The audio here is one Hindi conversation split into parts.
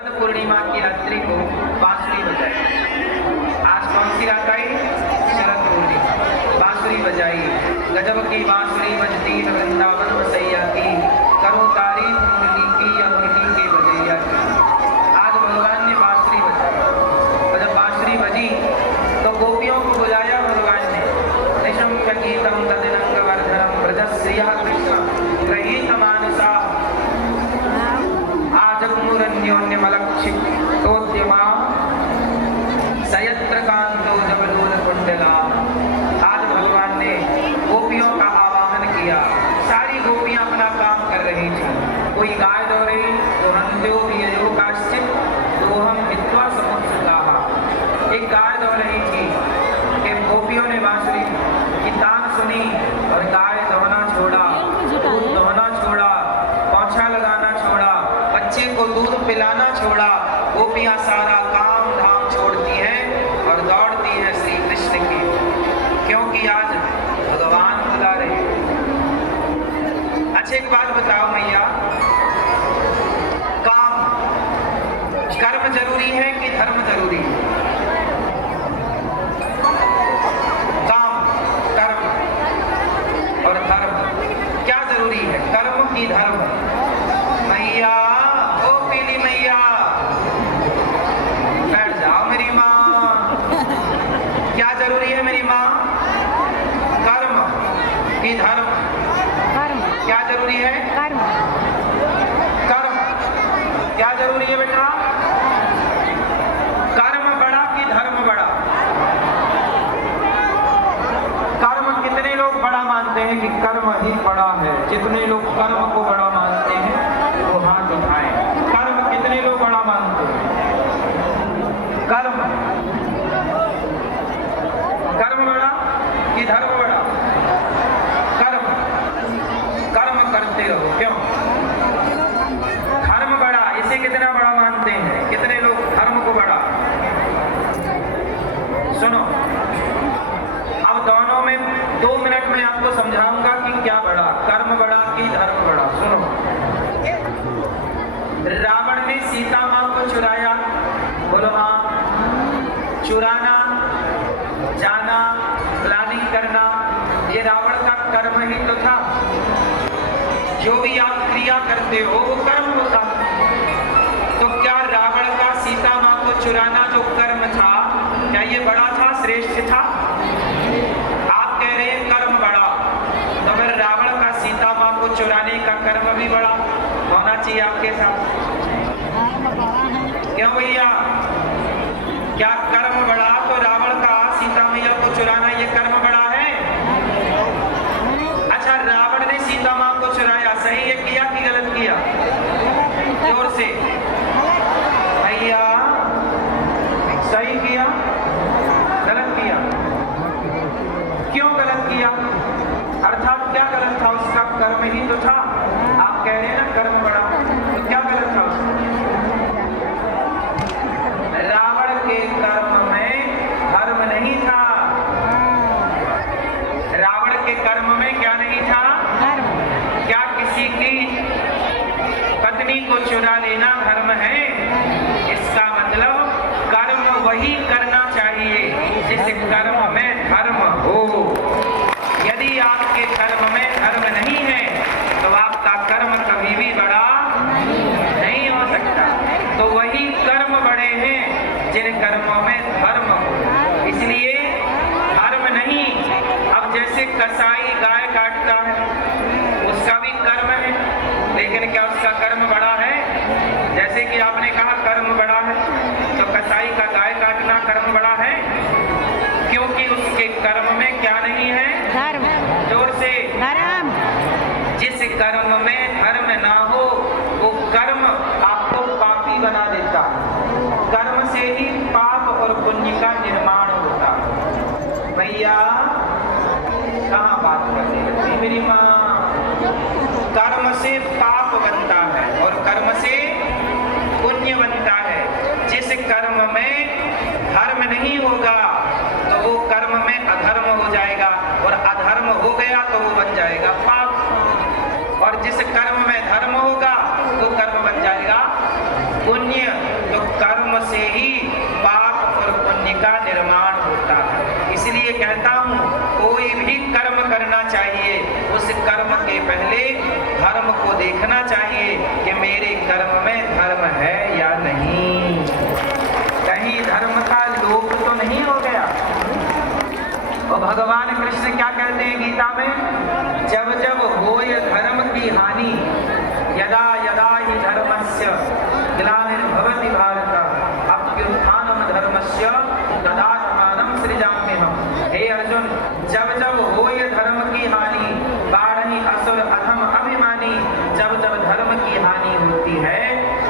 पूर्णिमा की रात्रि को बांसुरी बजाई। आज कौन सी रात आई? शरद पूर्णिमा। बांसुरी बजाई, गजब की बांसुरी बजती है वृंदावन बसैया की, करो तारीफ मुरली की या मुरली के बजैया की। आज भगवान ने बांसुरी बजाई और जब बांसुरी बजी तो गोपियों को बुलाया भगवान ने। निशम्य गीतम तदिनंग वर्धनम ब्रजस्रिया कृष्ण गृहीत मानसा आजन्योन्यमलक्षितोद्यमा सयत्र कांतो जबलोल कुंडला। आज भगवान ने गोपियों का आवाहन किया। सारी गोपियां अपना काम कर रही थी। कोई गाय दो रही, तो हंत्यो काश्चित दोहम हित्वा समुत्सुकाहा। एक गाय दो रही थी कि गोपियों ने बांसुरी की तान सुनी और गाय दोहना छोड़ा, दूध दोहना छोड़ा, पोंछा लगाना छोड़ा, बच्चे को दूध पिलाना छोड़ा। गोपियां सारा काम धाम छोड़ती हैं और दौड़ती हैं श्री कृष्ण की, क्योंकि आज भगवान बुला रहे हैं। अच्छा एक बात बताओ मैया, काम कर्म जरूरी है कि धर्म जरूरी है? काम, कर्म और धर्म क्या जरूरी है? कर्म की धर्म? मैया ओ पीली मैया बैठ जाओ मेरी माँ। क्या जरूरी है मेरी माँ? कर्म की धर्म? कर्म। क्या जरूरी है? कर्म। कर्म क्या जरूरी है बेटा? कर्म बड़ा कि धर्म बड़ा? कर्म कितने लोग बड़ा मानते हैं कि कर्म ही बड़ा है? जितने लोग कर्म को बड़ा मानते हैं वो हाथ उठाएं। कर्म कितने लोग बड़ा मानते हैं? कर्म, कर्म बड़ा कि धर्म बड़ा? कर्म, कर्म करते रहो। क्यों? धर्म बड़ा, इसे कितना बड़ा मानते हैं? कितने लोग धर्म को बड़ा? सुनो, अब दोनों में 2 मिनट में आपको समझाऊंगा कि क्या बड़ा, कर्म बड़ा कि धर्म बड़ा। सुनो, रावण ने सीता मां को चुराया, बोलो हाँ। चुराना, जाना, प्लानिंग करना, ये रावण का कर्म ही तो था। जो भी आप क्रिया करते हो वो कर्म होता। तो क्या रावण का सीता मां को चुराना जो कर्म था, क्या ये बड़ा था, श्रेष्ठ था? आप कह रहे हैं कर्म बड़ा, तो फिर रावण का सीता मां को चुराने का कर्म भी बड़ा होना चाहिए आपके साथ। क्यों भैया? क्या कर्म बड़ा तो रावण का सीता मैया को चुराना ये कर्म बड़ा है? अच्छा, रावण ने सीता मां को चुराया, सही है किया कि गलत किया? जोर से भैया, सही किया गलत किया? क्यों गलत किया? अर्थात क्या गलत था? उसका कर्म ही तो था। आप कह रहे हैं ना कर्म बड़ा, तो क्या गलत था उसका? रावण के कर्म में धर्म नहीं था। रावण के कर्म में क्या नहीं था? धर्म। क्या किसी की पत्नी को चुरा लेना धर्म है? इसका मतलब कर्म वही करना चाहिए जिस कर्म में धर्म हो। यदि आपके कर्म में धर्म नहीं है तो आपका कर्म कभी भी बड़ा नहीं हो सकता। तो वही कर्म बड़े हैं जिन कर्मों में धर्म हो। इसलिए धर्म नहीं। अब जैसे कसाई गाय काटता है, उसका भी कर्म है, लेकिन क्या उसका कर्म बड़ा है? जैसे कि आपने कहा कर्म बड़ा है, तो कसाई का गाय काटना कर्म बड़ा है, क्योंकि उसके कर्म में क्या नहीं है? धर्म। जोर से धर्म। जिस कर्म में धर्म ना हो वो कर्म आपको पापी बना देता। कर्म से ही पाप और पुण्य का निर्माण होता। भैया कहाँ बात करने लगती मेरी माँ? कर्म से पाप बनता है और कर्म से पुण्य बनता है। जब जब होय धर्म की हानि, यदा यदा हि धर्मस्य ग्लानिर्भवति भारत, अभ्युत्थानम धर्मस्य तदात्मानं सृजाम्यहम्। हे अर्जुन, जब जब होय धर्म की हानि, बाढ़ि असुर अधम अभिमानी, जब जब धर्म की हानि होती है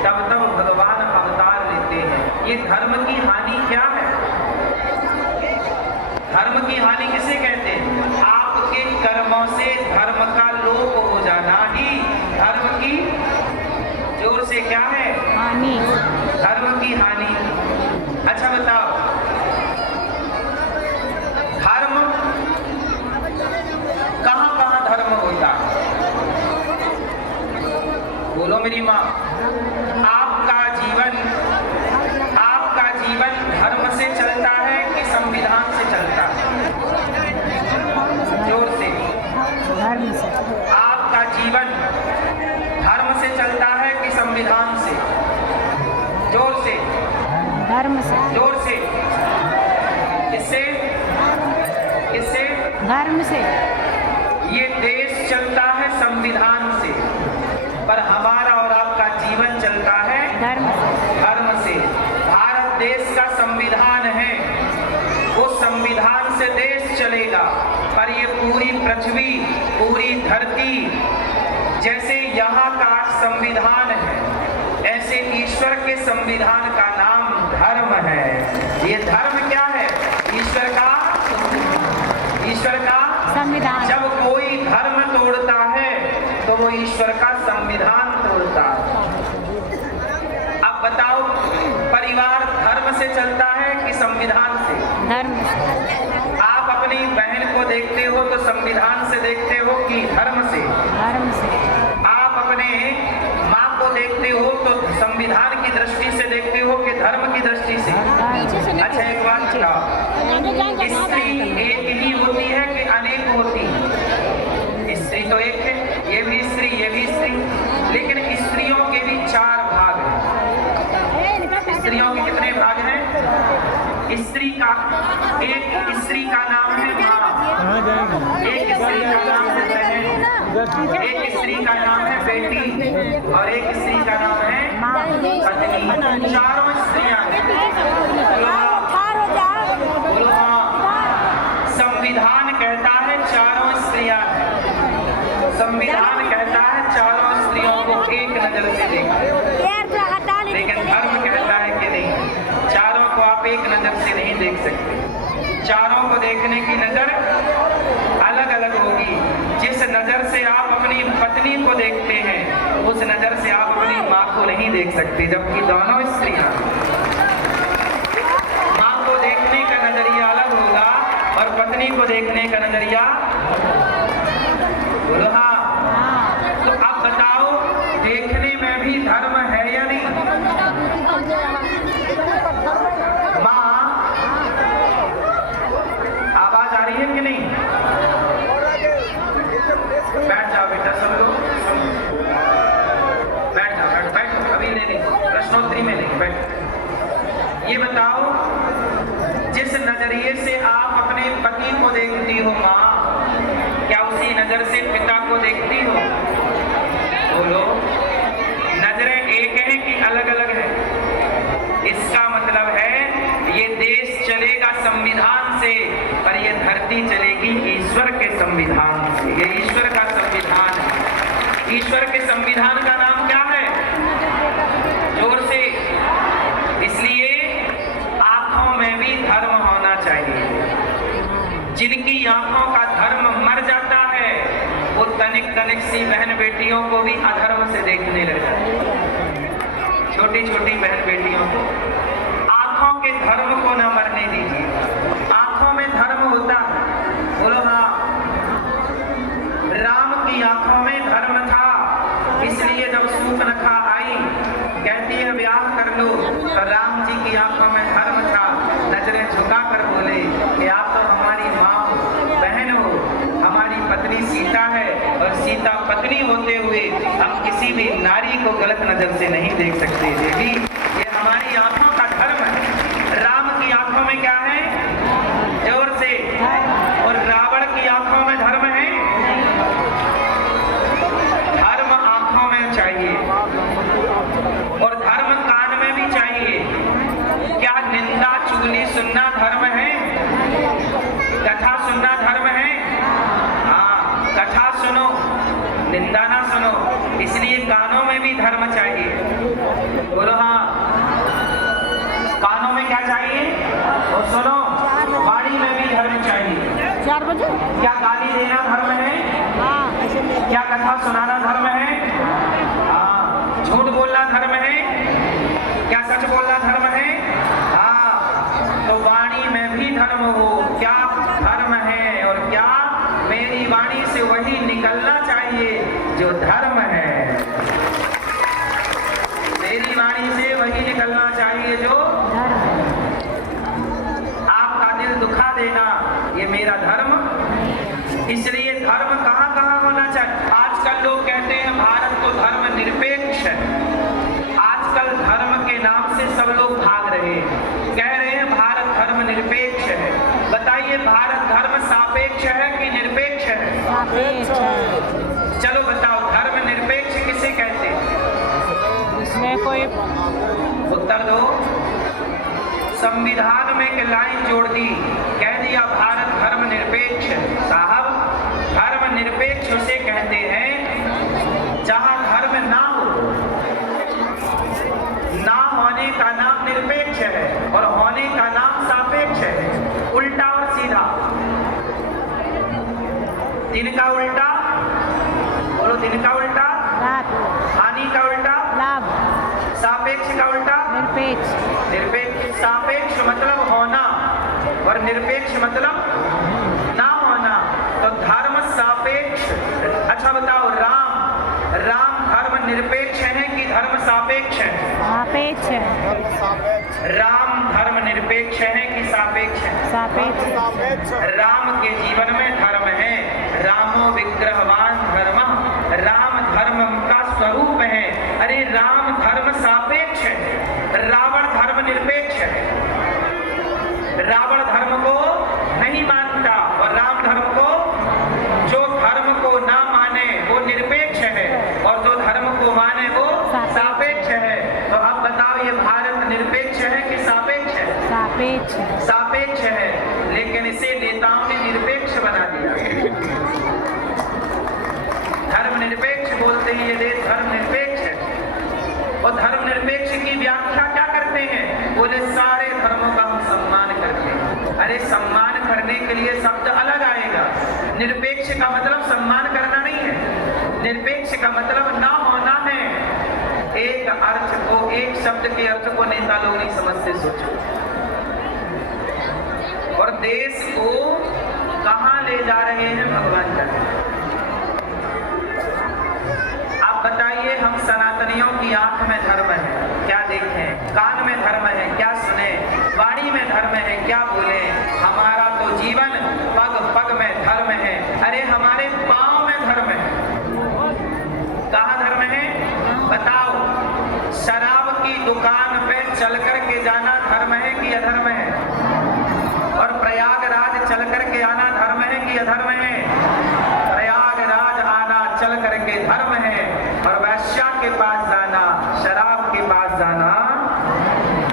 तब तब भगवान अवतार लेते हैं। ये धर्म की हानि क्या है? धर्म की हानि किसे कहते हैं? आपके कर्मों से धर्म का लोप हो जाना ही धर्म की, जोर से क्या है? हानि। धर्म की हानि। अच्छा बताओ, धर्म कहां कहां धर्म होता है? बोलो मेरी माँ। आपका जीवन धर्म से चलता है कि संविधान से चलता है? जोर से। धर्म से। आपका जीवन धर्म से चलता है कि संविधान से? जोर से। धर्म से। जोर से। किससे? किससे? धर्म से। ये देश चलता है संविधान से, पर हमारा और आपका जीवन चलता है धर्म से। धर्म से। भारत देश का संविधान है, वो संविधान से देश चलेगा, पर ये पूरी पृथ्वी, पूरी धरती, जैसे यहाँ का संविधान है, ऐसे ईश्वर के संविधान का नाम धर्म है। ये धर्म क्या है? ईश्वर का संविधान। जब कोई धर्म तोड़ता है तो वो ईश्वर का संविधान तोड़ता है। अब बताओ, परिवार धर्म से चलता है कि संविधान से? धर्म से। आप अपनी बहन को देखते हो तो संविधान से देखते हो कि धर्म से? धर्म से। आप अपने माँ को देखते हो तो संविधान की दृष्टि से देखते हो कि धर्म की दृष्टि से? अच्छा, एक बात बताओ, स्त्री एक ही होती है कि अनेक होती है? स्त्री तो एक है, ये भी स्त्री, ये भी स्त्री, लेकिन स्त्रियों के भी 4 भाग हैं। स्त्रियों के कितने भाग हैं? स्त्री का, एक स्त्री का नाम है माँ, एक स्त्री का नाम है बहन, एक स्त्री का नाम है बेटी, और एक स्त्री का नाम है पत्नी। 4 स्त्रियां हैं। बोलो हाँ। संविधान कहता है 4 स्त्रियां हैं। संविधान कहता है 4 स्त्रियों को एक नजर से देखो, लेकिन धर्म कहता है कि नहीं, 4 को आप एक नजर से नहीं देख सकते। 4 को देखने की नजर अलग अलग होगी। जिस नजर से आप अपनी पत्नी को देखते हैं, उस नजर से आप अपनी माँ को नहीं देख सकते, जबकि दोनों स्त्रियां, माँ को देखने का नजरिया अलग होगा और पत्नी को देखने का नजरिया। बोलो हाँ। तो आप बताओ, देखने में भी धर्म है या नहीं? माँ, आवाज आ रही है कि नहीं? बैठ जाओ बेटा, सब लोग बैठ जाओ, बैठ, अभी नहीं, प्रश्नोत्तरी में नहीं, बैठ। ये बताओ, जिस नजरिए से आप अपने पति को देखती हो माँ, क्या उसी नजर से पिता को देखती हो? बोलो। नजरें एक है कि अलग अलग है? इसका मतलब है ये देश चलेगा संविधान से, पर ये धरती चलेगी ईश्वर के संविधान से। ये ईश्वर का संविधान है। ईश्वर के संविधान का नाम क्या है? जोर से। इसलिए आंखों में भी धर्म होना चाहिए। जिनकी आंखों का धर्म मर जाता है, वो तनिक तनिक सी बहन बेटियों को भी अधर्म से देखने लग जाते हैं। छोटी छोटी बहन बेटियों को, आंखों के धर्म को न मरने दीजिए। आंखों में धर्म होता है। बोलो हाँ। राम की आंखों में धर्म था, इसलिए जब सूर्पनखा आई, कहती है ब्याह कर लो, तो राम जी की आंखों में धर्म था। नजरें झुका कर बोले कि आप तो हमारी माँ हो, बहन हो, हमारी पत्नी सीता है, और सीता पत्नी होते हुए हम किसी भी नारी को गलत नजर से नहीं देख सकते। देवी, ये हमारी आंखों का धर्म है। राम की आंखों में क्या है? जोर से। और रावण की आंखों में धर्म है? 4 बजे। क्या गाली देना धर्म है? हाँ, क्या कथा सुनाना धर्म है? हाँ। झूठ बोलना धर्म है? क्या सच बोलना धर्म है? हाँ। तो वाणी में भी धर्म हो, क्या धर्म है और क्या? मेरी वाणी से वही निकलना चाहिए जो धर्म है। मेरी वाणी से वही निकलना चाहिए जो आपका दिल दुखा देना, ये मेरा धर्म। इसलिए धर्म कहाँ कहाँ होना चाहिए। आजकल लोग कहते हैं भारत तो धर्म निरपेक्ष है। आजकल धर्म के नाम से सब लोग भाग रहे हैं, कह रहे हैं भारत धर्म निरपेक्ष है। बताइए भारत धर्म सापेक्ष है कि निरपेक्ष है? सापेक्ष है। चलो बताओ धर्म निरपेक्ष किसे कहते हैं? इसमें कोई उत्तर दो। संविधान में एक लाइन जोड़ दी, कह दिया भारत धर्म निरपेक्ष है। साहब धर्म निरपेक्ष उसे कहते हैं जहां धर्म ना हो। ना होने का नाम निरपेक्ष है और होने का नाम सापेक्ष है। उल्टा और सीधा। दिन का उल्टा बोलो, दिन का उल्टा लाभ, हानि का उल्टा लाभ, सापेक्ष का उल्टा निरपेक्ष। निरपेक्ष। सापेक्ष मतलब होना और निरपेक्ष मतलब ना होना। तो धर्म सापेक्ष। अच्छा बताओ राम धर्म निरपेक्ष है कि धर्म सापेक्ष है? सापेक्ष है। राम धर्म निरपेक्ष है कि सापेक्ष है? सापेक्ष। राम के जीवन में धर्म है। रामो विग्रहवान धर्म, राम धर्म का स्वरूप है। अरे राम धर्म सापेक्ष है, रावण धर्म निरपेक्ष है। रावण धर्म को नहीं मानता और राम धर्म को, जो धर्म को ना माने वो निरपेक्ष है और जो धर्म को माने वो सापेक्ष है। तो अब बताओ ये भारत निरपेक्ष है कि सापेक्ष है? सापेक्ष। सापेक्ष है, लेकिन इसे नेताओं ने निरपेक्ष बना दिया। धर्म निरपेक्ष बोलते ही ये देश धर्म निरपेक्ष है। और धर्म निरपेक्ष की व्याख्या क्या करते हैं? बोले सारे धर्मों का हम सम्मान करते हैं। अरे सम्मान करने के लिए शब्द अलग आएगा। निरपेक्ष का मतलब सम्मान करना नहीं है। निरपेक्ष का मतलब ना होना है। एक अर्थ को, एक शब्द के अर्थ को नेता लोग नहीं समझते। सोचो और देश को कहां ले जा रहे हैं भगवान जाने। आप बताइए हम सनातनियों की आंख में धर्म है, क्या देखें? कान में धर्म है, क्या सुने? वाणी में धर्म है, क्या बोले? हमारा तो जीवन पग पग में धर्म है। अरे हमारे पांव में धर्म है। कहाँ धर्म है बताओ? शराब की दुकान पे चल कर के जाना धर्म है कि अधर्म है? और प्रयागराज चल कर के आना धर्म है कि अधर्म है? प्रयागराज आना चल कर के धर्म है और वैश्या के पास जाना, शराब के पास जाना,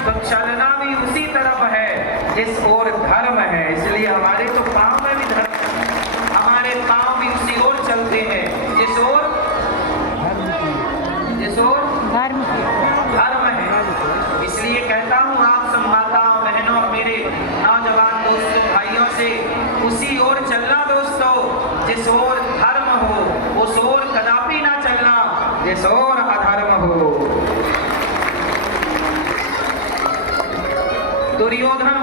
तो चलना भी उसी तरफ है जिस ओर धर्म है। इसलिए हमारे तो पांव में भी धर्म है, हमारे पांव भी उसी ओर चलते हैं जिस ओर धर्म है। इसलिए कहता हूँ आप सब माताओं बहनों और मेरे नौजवान दोस्तों भाइयों से, उसी ओर चलना दोस्तों जिस ओर धर्म हो, उस ओर कदापि ना चलना जिस ओर अधर्म हो। दुर्योधन